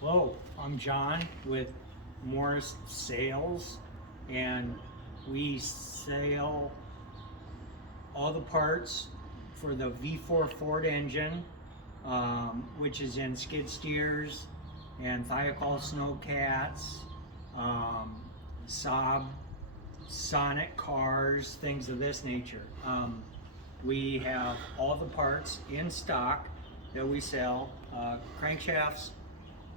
Hello, I'm John with Morris Sales, and we sell all the parts for the V4 Ford engine, which is in skid steers and Thiokol snowcats, Saab, Sonic cars, things of this nature. We have all the parts in stock that we sell, crankshafts,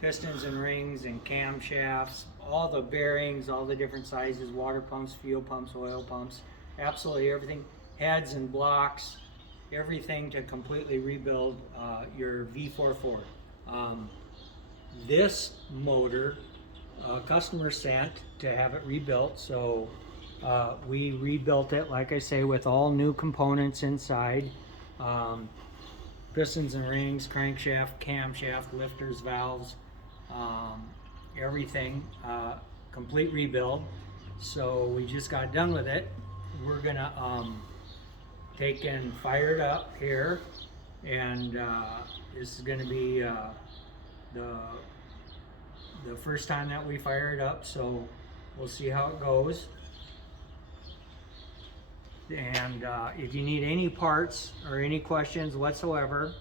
pistons and rings and camshafts, all the bearings, all the different sizes, water pumps, fuel pumps, oil pumps, absolutely everything, heads and blocks, everything to completely rebuild your V4 Ford. This motor, customer sent to have it rebuilt, so we rebuilt it, like I say, with all new components inside. Pistons and rings, crankshaft, camshaft, lifters, valves, everything, complete rebuild. So we just got done with it. We're gonna take and fire it up here, and this is gonna be the first time that we fire it up, so we'll see how it goes. And if you need any parts or any questions whatsoever,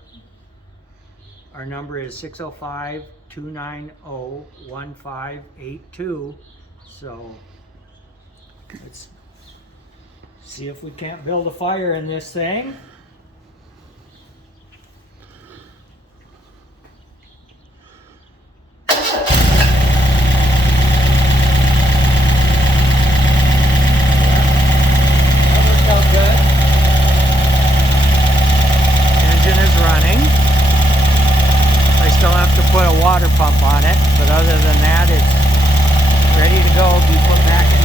our number is 605-290-1582. So let's see if we can't build a fire in this thing. Still have to put a water pump on it, but other than that, it's ready to go, be put back in